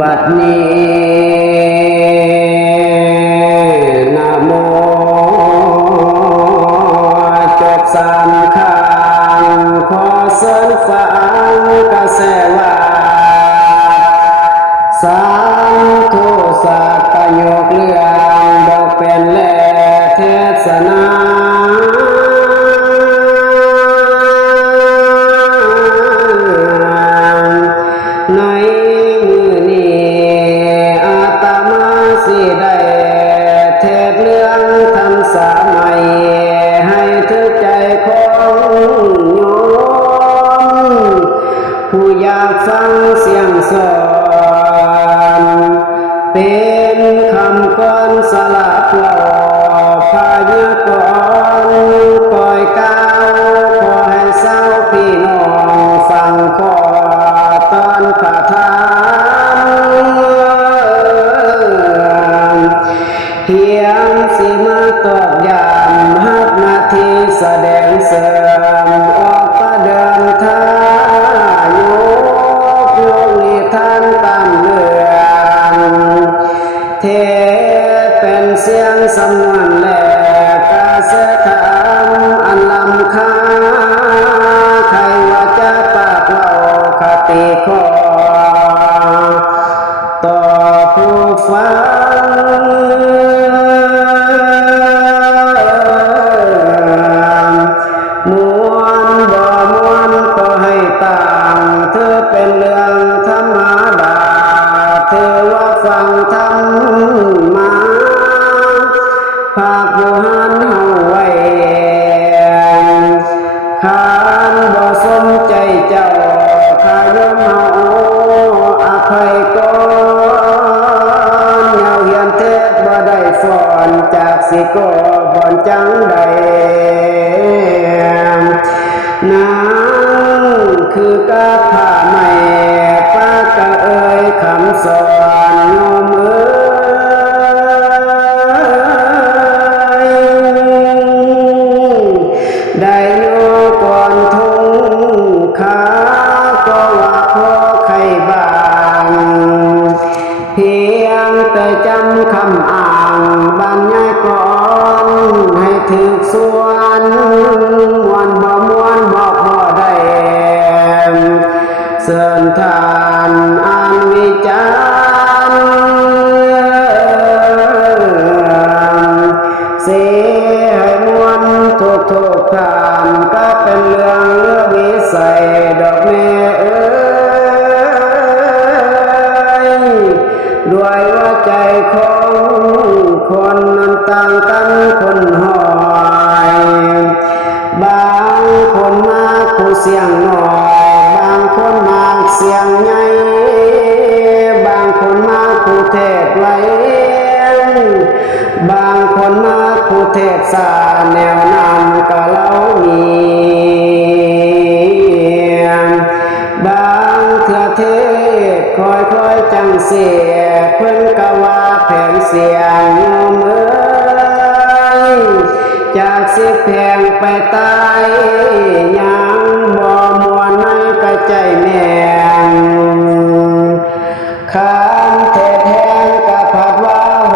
บัดนี้นะโมจบสามครั้งขอเสิญฟังกระแสว่าสามทุสัตตโยกเรื่องดอกเป็นแลเทศนาในมือนี้อาตมาสิได้เทศเรื่องทันสมัยให้ถึกใจของโยมผู้อยากฟังเสียงสอนเป็นคำกรสลับเล่าพายากรคอยก้าวขอให้เศร้าพี่น้องฟังขอตอนพระธรรมเพียงสิมาตอกย้ำหักนาทีแสดงเสริมออกประเดิมทายกโยกนิทานตามเรื่องเทศเป็นเสียงสำนวนและกาเสธรรมอันล้ำค่าใครว่าจะปากเล่าคติข้อต่อผู้ฟังมวนบ่มวนก็ให้ต่างเธอเป็นเรื่องธรรมดาเธอว่าฟังธรรมาภาคบุหันเฮาไว้ขานบ่สมใจเจ้าข้ายอมเฮาอภัยก่อนเงาเฮียนเทศบ่ได้สอนจากสิโกบ่อนจังใดนั้นคือกับผ้าไหมป้ากะเอ่ยคำสอนโยมเอ่ยได้โยก่อนทุ่งขาก็ว่าขอไข่บางเพียงแต่จำคำอ่างบรรยายก่อนให้ถึกส่วนมวนบ่มวนบอกบ่ได้เสิญทานอ่านวิจารณ์เสียให้มวนทุกทานก็เป็นเรื่องเลือกวิสัยดอกแม่เอ้ยด้วยว่าใจของคนนั้นต่างกันคนหอยบางคนมากผู้เสียงน้อยบางคนมากเสียงใหญ่บางคนมากผู้เทศไว้บางคนมากผู้เทศสาแนวนำกะเล่ามีบางเถื่อเทศคอยจังเสียเพิ่นกะว่าแผงเสียงโยมเอ้ยจากสิแพงไปตายยังบ่มวนในกะใจแม่งคำเทศแห้งกะผัดว่าโห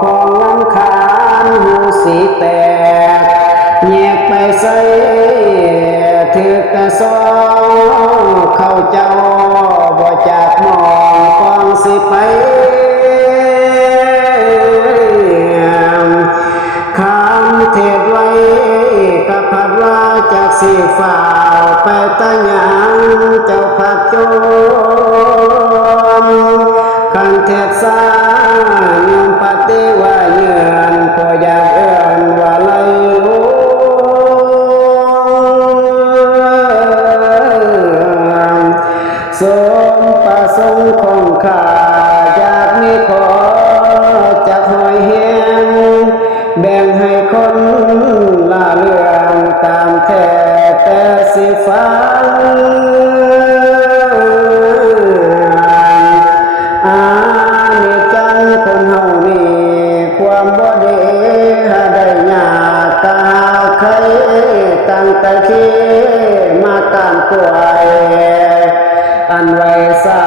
ของลำคาญหูสีแตกแยกไปใส่ถือกระซองเข้าเจ้าบ่จากมองกองสิไปคำเทศไว้กะผัดว่าจากสิฝ่าไปตะหยังเจ้าผัดโจมคันเทศสายมปฏิว่าเยือนพออยากเอิ้นว่าไลโลสมประสงค์ของข้าอยากมีขอจากหอยแห้งแบ่งให้คนละเรื่องตามแท้แต่สิฟังอานิจจังคนเฮานี่ความบ่ดีหาได้ยากกะหาใครตั้งแต่ที่มาการกล้วยอันไว้สา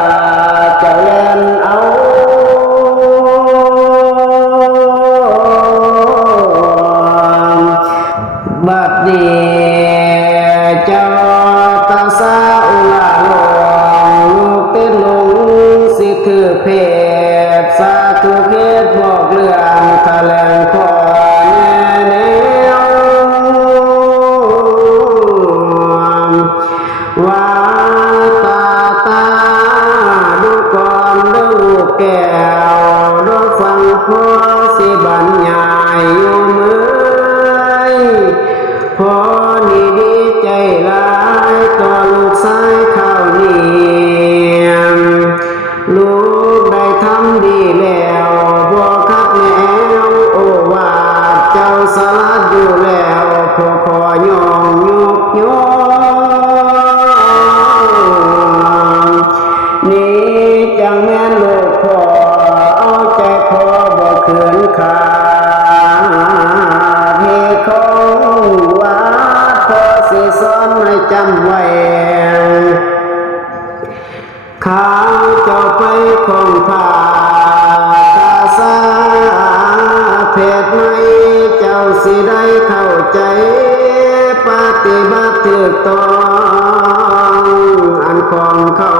ถือเพศสาธุเพศบอกเรื่องแถลงขอแนวว่าตาดูก่อนดูแก้วดูฟังพ่อสิบรรยายอยู่มือพอนี่ดีใจหลายต่อลูกชายข้าวเหนียวลูกได้ทำดีแล้วบ่คักแนวโอวาทเจ้าสลัดอยู่แล้วพอขอยองยกยองนี่จังแม่นลูกพ่อเอาใจพ่อบ่เขินขาดเหตุของว่าพ่อสิสอนให้จำไว้ข้าเจ้าไปคงผ่าตาสาเพศไม่เจ้าสิได้เข้าใจปฏิบัติถูกต้องอันของเขา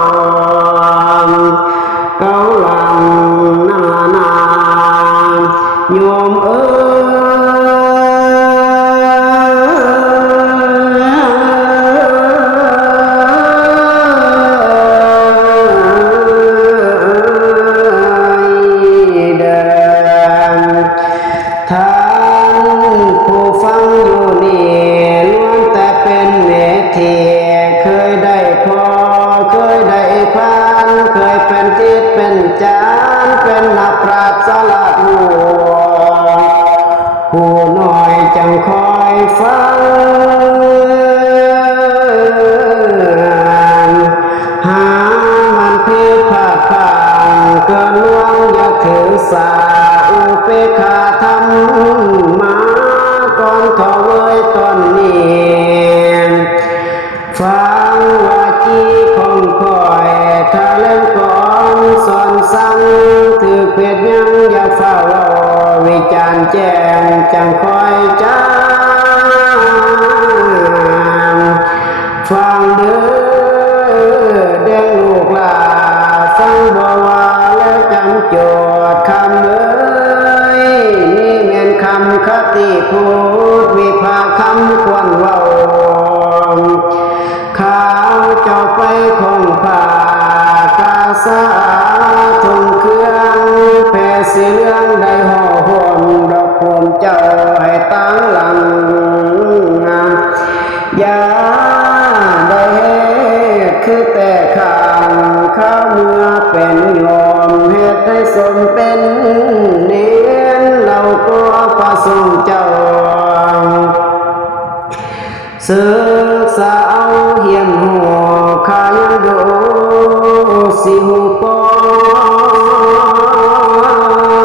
เก้าหลังนั่นละนาโยมเอ้ท่านผู้ฟังอยู่นี่ล้วนแต่เป็นเมธีเคยได้พอเคยได้พานเคยเป็นทิศเป็นจานเป็นนักปราชญ์สลัดหัวผู้น้อยจังคอยฟังหามันผิดพลาดพลาดเกินล่วงอย่าถือสาอุเปกขาธรรมมาก่อนขอเวยตอนนี้ฟังว่าจีของคอยถ้าเล่นก่อนสอนสั่งถือเพศยังอย่าเฝ้าวิจารณ์แจ้งจังคอยจ้าฟังเด้อเด็กลูกหลาฟังบ่ว่าแล้วจำโจทย์คำเอ้ยนี่แม่นคำคติพูดวิภาคำควรเว้าข้าวเจ้าไปคงผ่ากาสาทงเครื่องแผ่สีเรื่องได้ห่อห่มดอกโคมเจ้าให้ตั้งหลังอย่าได้เหตุคือแต่ข้างข้าเมื่อเป็นโยมเหตุให้สมเป็นเนียนเราก็ประสงค์เจ้าศึกษาเอาเหียนหัวข้ายังดูสิหูปอ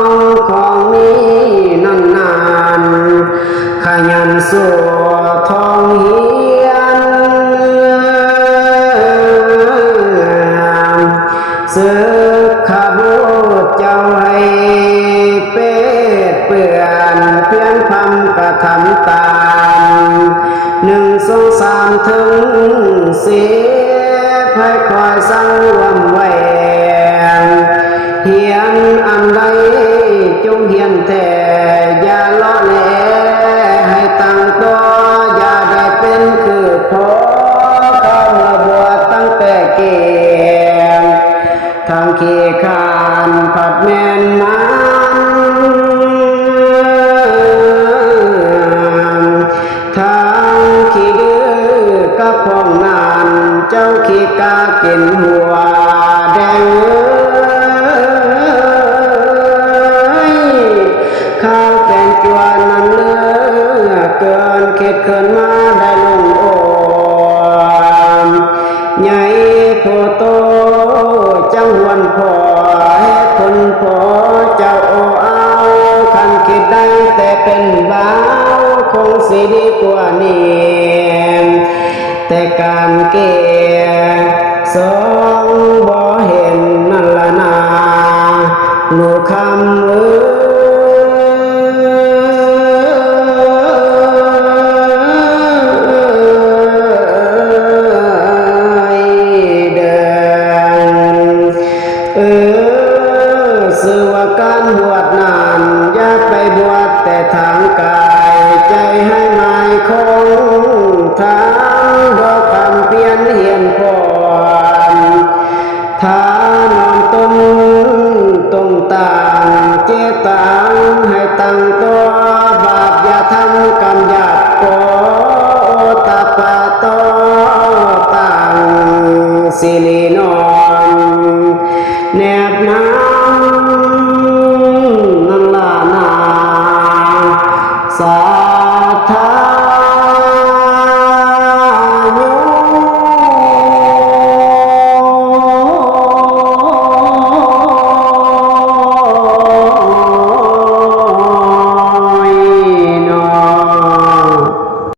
งของนี้นานๆขยันสู้ทองเหียนศึกขาบูเจ้าให้เป็ดเปื่อนเพื่อนพำกระทำตาม1 2 3ถึง10ให้คอยสังรวมไว้เหียนอันใดจงเหียนแต่อย่าล้อแหลให้ตั้งตัวอย่าได้เป็นคือพอเข้ามาบวชตั้งแต่เกมทางขี้ขานผัดแม่นมันทางขี้ดื้อกับพองนานเจ้าขี้กากินหัวแดงข้าวแกงจวนนั้นเลือเกินเข็ดเกินมาได้ลงโอมใหญ่โพโตจังหวนพอให้คนพอเจ้าโอเอาคันคิดได้แต่เป็นบ้าวคงสิดีกว่านี้แต่การเกี่ยสองบ่เห็นนั่นละนาลูกคำเอ้ยเดิน การบวชนานอย่าไปบวชแต่ทางกายใจให้หมายคงทางด้วยความเพียรเหียนก่อนทานอมตนตรงต่างเจตังให้ตั้งตัวบาปอย่าทำกรรมหยาบโกโอตปะโตตังสิรินอนแนบหนา